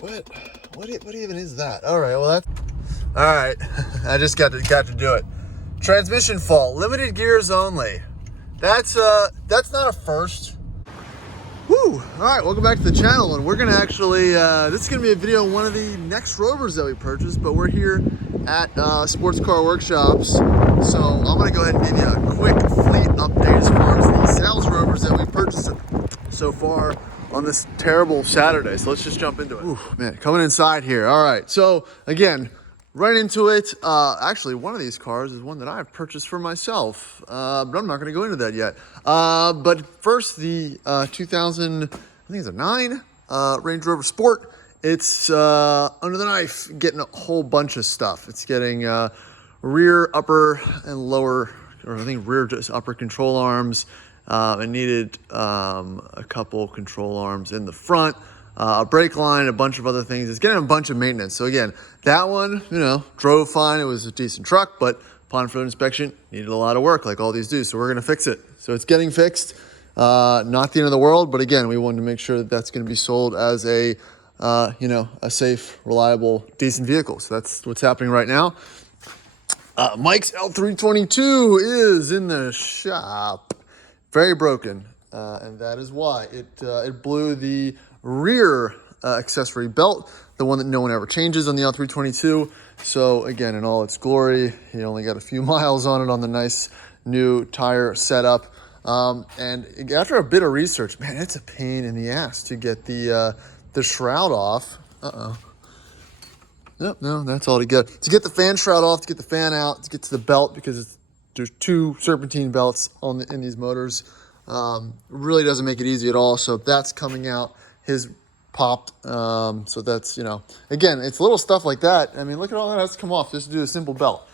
What even is that? All right, well that's all right. I just got to do it. Transmission fault, limited gears only. That's not a first. Woo! All right, welcome back to the channel, and we're gonna actually this is gonna be a video on one of the next Rovers that we purchased, but we're here at Sports Car Workshops, so I'm gonna go ahead and give you a quick fleet update as far as the sales Rovers that we purchased so far on this terrible Saturday. So let's just jump into it. Ooh, man, coming inside here. All right, so again, right into it. Actually, one of these cars is one that I've purchased for myself, but I'm not going to go into that yet. But first, the 2000, I think it's a 9 Range Rover Sport. It's under the knife, getting a whole bunch of stuff. It's getting rear, upper, and lower, or I think rear, just upper control arms. It needed a couple control arms in the front, a brake line, a bunch of other things. It's getting a bunch of maintenance. So again, that one, you know, drove fine. It was a decent truck, but upon further inspection, needed a lot of work like all these do. So we're going to fix it. So it's getting fixed. Not the end of the world, but again, we wanted to make sure that that's going to be sold as a, you know, a safe, reliable, decent vehicle. So that's what's happening right now. Mike's L322 is in the shop. Very broken, and that is why it blew the rear accessory belt, the one that no one ever changes on the L322. So again, in all its glory, he only got a few miles on it on the nice new tire setup. And after a bit of research, man, it's a pain in the ass to get the shroud off. Yep, no, that's all to get. To get the fan shroud off, to get the fan out, to get to the belt, because there's 2 serpentine belts in these motors. Really doesn't make it easy at all. So that's coming out. His popped. So that's, you know, again, it's little stuff like that. I mean, look at all that has to come off just to do a simple belt.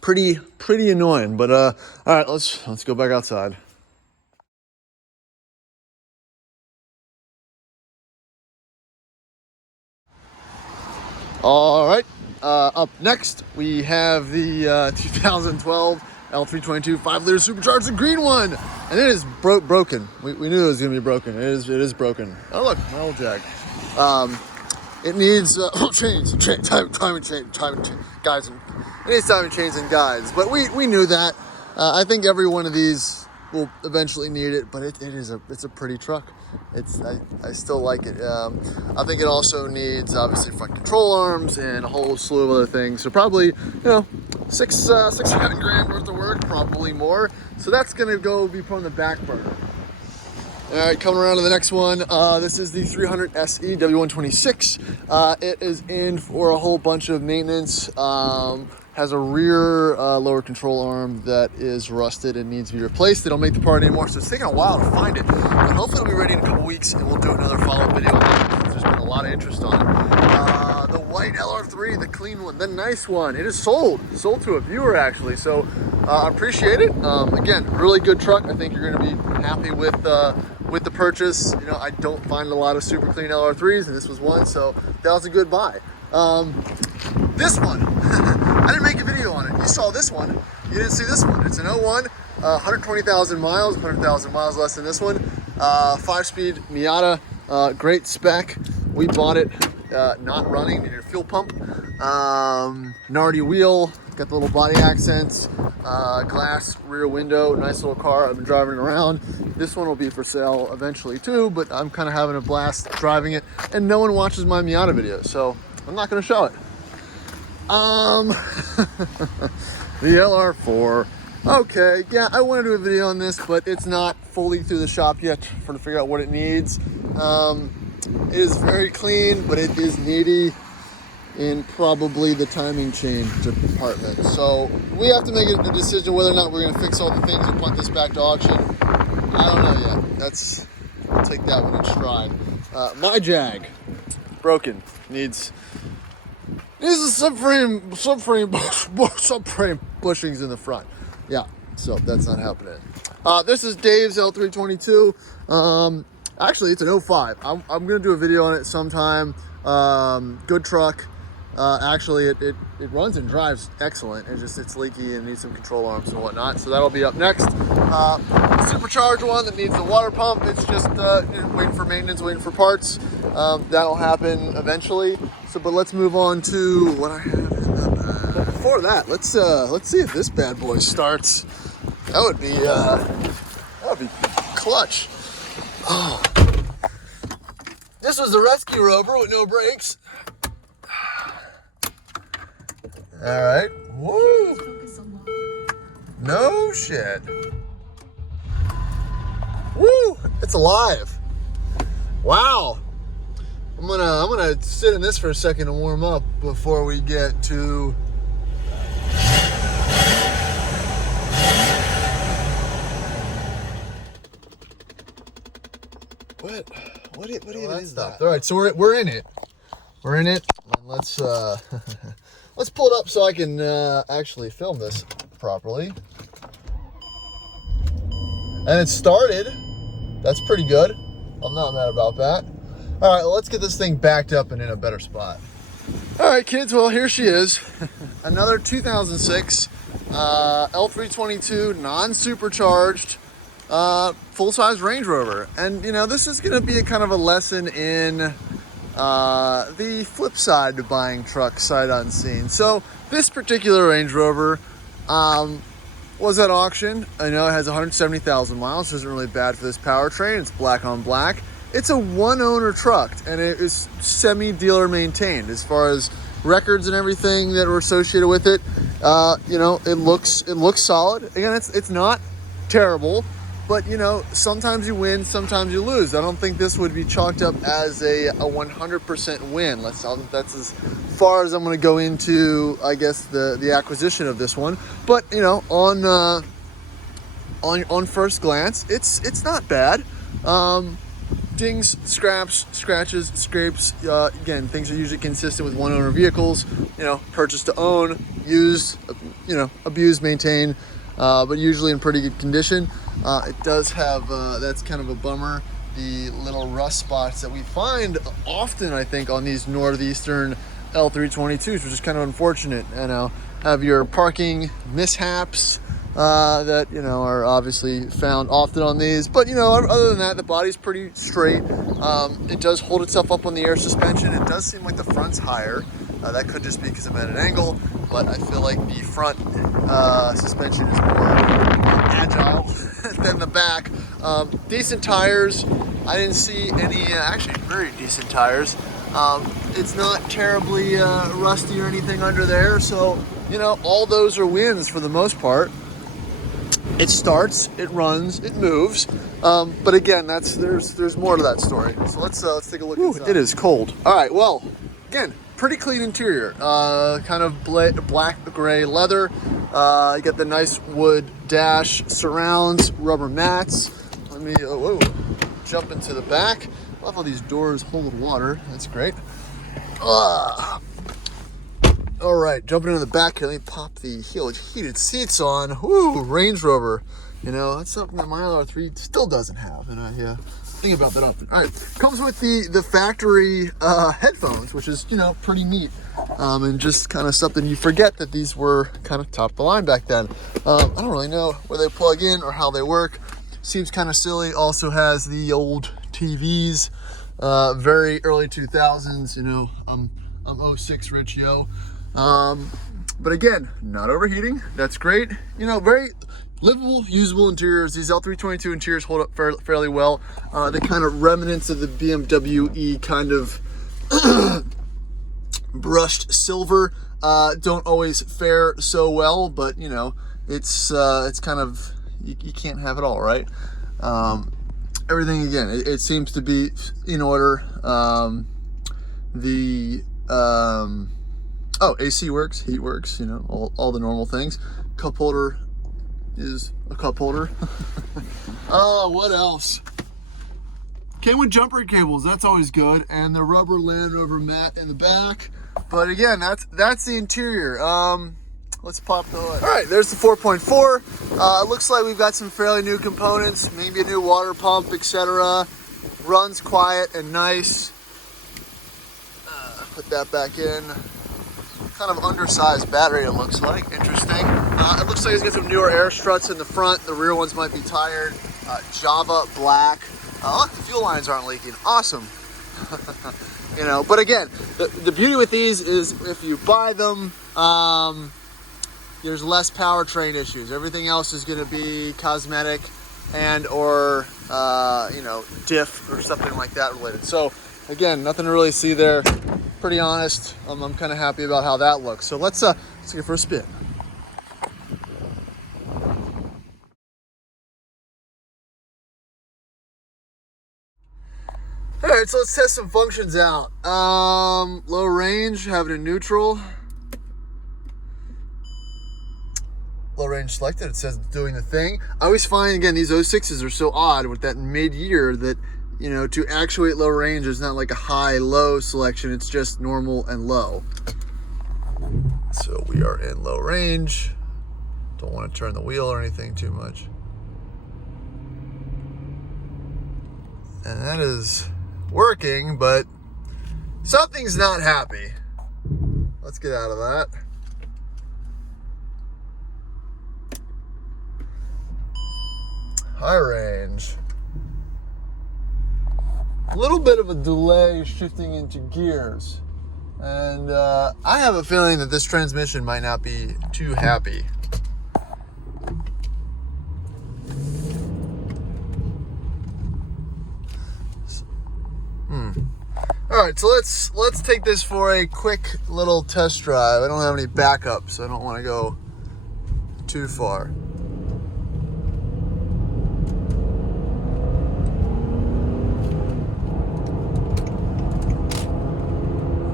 Pretty annoying. But all right, let's go back outside. All right. Up next, we have the 2012 L322 5-liter supercharged, the green one, and it is broken. We knew it was going to be broken. It is broken. Oh look, my old Jag. It needs chains, timing chain, guys. It needs timing chains and guides. But we knew that. I think every one of these will eventually need it, but it's a pretty truck. I still like it. I think it also needs obviously front control arms and a whole slew of other things. So probably, you know, 6-7 grand worth of work, probably more. So that's gonna be put on the back burner. All right, coming around to the next one. This is the 300 SE W126. It is in for a whole bunch of maintenance. Has a rear lower control arm that is rusted and needs to be replaced. They don't make the part anymore, so it's taking a while to find it. But hopefully it'll be ready in a couple weeks, and we'll do another follow-up video on it, because there's been a lot of interest on it. The white LR3, the clean one, the nice one. It is sold to a viewer actually, so I appreciate it. Again, really good truck. I think you're going to be happy with the purchase. You know, I don't find a lot of super clean LR3s, and this was one, so that was a good buy. This one, I didn't make a video on it. You saw this one. You didn't see this one. It's an 01, 120,000 miles, 100,000 miles less than this one. 5-speed Miata, great spec. We bought it not running, needed a fuel pump. Nardy wheel, got the little body accents, glass rear window, nice little car. I've been driving it around. This one will be for sale eventually too, but I'm kind of having a blast driving it, and no one watches my Miata videos, so I'm not going to show it. The LR4. Okay, yeah, I want to do a video on this, but it's not fully through the shop yet to figure out what it needs. It is very clean, but it is needy in probably the timing chain department. So we have to make a decision whether or not we're going to fix all the things or punt this back to auction. I don't know yet. I'll take that one in stride. My Jag, broken, needs a subframe bushings in the front. Yeah, so that's not happening. This is Dave's L322. Actually, it's an 05. I'm gonna do a video on it sometime. Good truck. Actually, it runs and drives excellent. It's leaky and needs some control arms and whatnot. So that'll be up next. Supercharged one that needs a water pump. It's just waiting for maintenance, waiting for parts. That'll happen eventually. So, but let's move on to what I have in the bag. But before that, let's see if this bad boy starts. That would be clutch. Oh. This was the rescue Rover with no brakes. All right. Woo. No shit. Woo! It's alive. Wow. I'm gonna sit in this for a second and warm up before we get to. What even is that? All right, so we're in it. We're in it. And let's let's pull it up so I can actually film this properly. And it started. That's pretty good. I'm not mad about that. All right, well, let's get this thing backed up and in a better spot. All right, kids, well, here she is. Another 2006 L322 non-supercharged full-size Range Rover. And, you know, this is going to be a kind of a lesson in the flip side to buying trucks sight unseen. So this particular Range Rover was at auction. I know it has 170,000 miles, which isn't really bad for this powertrain. It's black on black. It's a one-owner truck, and it is semi-dealer maintained as far as records and everything that are associated with it. You know, it looks solid. Again, it's not terrible, but you know, sometimes you win, sometimes you lose. I don't think this would be chalked up as a 100% win. That's as far as I'm going to go into, I guess, the acquisition of this one. But you know, on first glance, it's not bad. Dings, scraps, scratches, scrapes. Again, things are usually consistent with one-owner vehicles. You know, purchased to own, used, you know, abused, maintained, but usually in pretty good condition. It does have, that's kind of a bummer, the little rust spots that we find often, I think, on these northeastern L322s, which is kind of unfortunate. You know, have your parking mishaps that, you know, are obviously found often on these. But, you know, other than that, the body's pretty straight. It does hold itself up on the air suspension. It does seem like the front's higher. That could just be because I'm at an angle, but I feel like the front suspension is more agile than the back. Decent tires. I didn't see any, actually very decent tires. It's not terribly rusty or anything under there. So, you know, all those are wins for the most part. It starts, it runs, it moves. But again, there's more to that story. So let's take a look inside. It is cold. All right, well, again, pretty clean interior. Kind of black gray leather. You got the nice wood dash surrounds, rubber mats. Let me jump into the back. I love how these doors hold water. That's great. All right, jumping into the back here. Let me pop the heated seats on. Woo, Range Rover. You know, that's something that my LR3 still doesn't have, and I think about that often. All right, comes with the factory headphones, which is, you know, pretty neat, and just kind of something you forget that these were kind of top of the line back then. I don't really know where they plug in or how they work. Seems kind of silly. Also has the old TVs, very early 2000s. You know, I'm 06 Rich Yo. But again, not overheating. That's great. You know, very livable, usable interiors. These L322 interiors hold up fairly well. The kind of remnants of the BMW E kind of brushed silver don't always fare so well, but you know, it's kind of, you can't have it all, right? Everything, again, it seems to be in order. AC works, heat works, you know, all the normal things. Cup holder is a cup holder. What else? Came with jumper cables, that's always good, and the rubber Land Rover mat in the back. But again, that's the interior. Let's pop the hood. All right, there's the 4.4. Looks like we've got some fairly new components, maybe a new water pump, etc. Runs quiet and nice. Put that back in. Kind of undersized battery, it looks like. Interesting. It looks like it's got some newer air struts in the front. The rear ones might be tired. Java black. Look, the fuel lines aren't leaking. Awesome. You know, but again, the beauty with these is if you buy them, there's less powertrain issues. Everything else is going to be cosmetic and or you know, diff or something like that related. So again, nothing to really see there. Pretty honest. I'm kind of happy about how that looks. So let's go for a spin. All right, so let's test some functions out. Low range, have it in neutral. Low range selected, it says doing the thing. I always find, again, these 06s are so odd with that mid-year that, you know, to actuate low range is not like a high-low selection, it's just normal and low. So we are in low range. Don't want to turn the wheel or anything too much. And that is working, but something's not happy. Let's get out of that. High range. A little bit of a delay shifting into gears. And I have a feeling that this transmission might not be too happy. All right, so let's take this for a quick little test drive. I don't have any backup, so I don't want to go too far.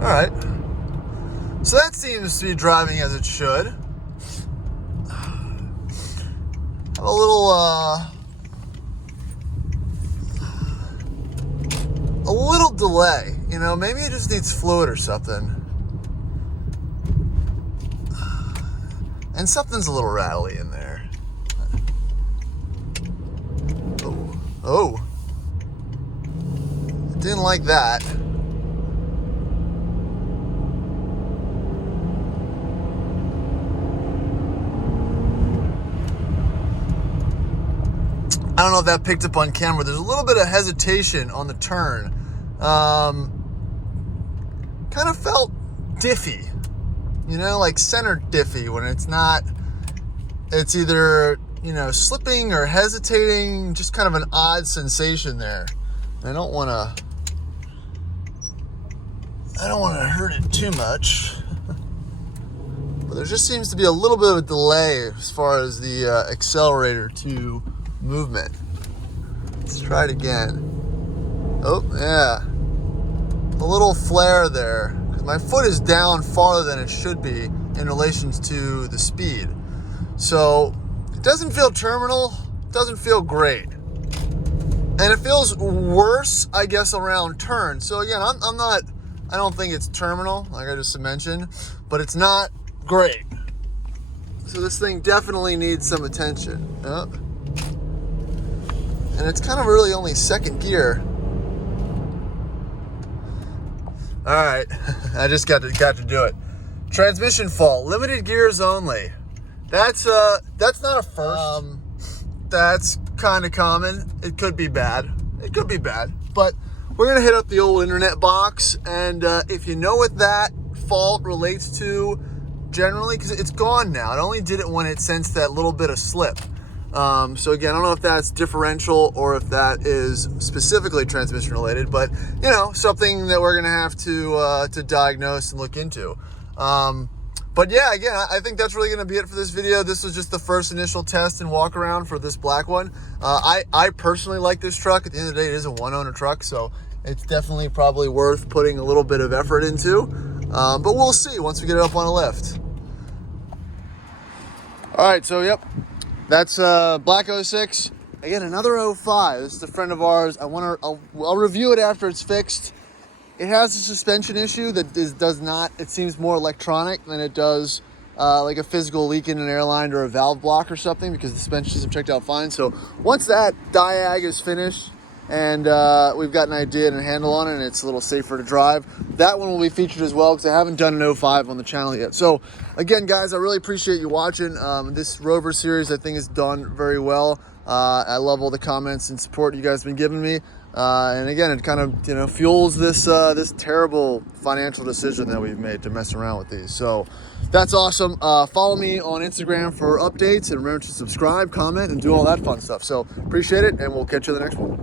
All right, so that seems to be driving as it should. Have a little delay, you know, maybe it just needs fluid or something. And something's a little rattly in there. Oh. Didn't like that. I don't know if that picked up on camera. There's a little bit of hesitation on the turn. Kind of felt diffy, you know, like center diffy when it's not, it's either, you know, slipping or hesitating, just kind of an odd sensation there. I don't want to hurt it too much, but there just seems to be a little bit of a delay as far as the accelerator to movement. Let's try it again. Oh, yeah. A little flare there, because my foot is down farther than it should be in relation to the speed. So it doesn't feel terminal, doesn't feel great. And it feels worse, I guess, around turn. So again, I don't think it's terminal, like I just mentioned, but it's not great. So this thing definitely needs some attention. Oh. And it's kind of really only second gear. All right, I just got to do it. Transmission fault, limited gears only. That's not a first. That's kind of common. It could be bad. But we're gonna hit up the old internet box, and if you know what that fault relates to, generally, because it's gone now. It only did it when it sensed that little bit of slip. So again, I don't know if that's differential or if that is specifically transmission related, but you know, something that we're gonna have to diagnose and look into. But yeah, again, I think that's really gonna be it for this video. This was just the first initial test and walk around for this black one. I personally like this truck. At the end of the day, it is a one-owner truck, so it's definitely probably worth putting a little bit of effort into. But we'll see once we get it up on a lift. All right, so yep. That's black 06. Again, another 05. This is a friend of ours. I'll review it after it's fixed. It has a suspension issue that does not, it seems more electronic than it does like a physical leak in an airline or a valve block or something, because the suspension system checked out fine. So once that diag is finished, and we've got an idea and a handle on it, and it's a little safer to drive. That one will be featured as well, because I haven't done an 05 on the channel yet. So again, guys, I really appreciate you watching. This Rover series, I think, is done very well. I love all the comments and support you guys have been giving me. And again, it kind of, fuels this this terrible financial decision that we've made to mess around with these. So that's awesome. Follow me on Instagram for updates, and remember to subscribe, comment, and do all that fun stuff. So appreciate it, and we'll catch you in the next one.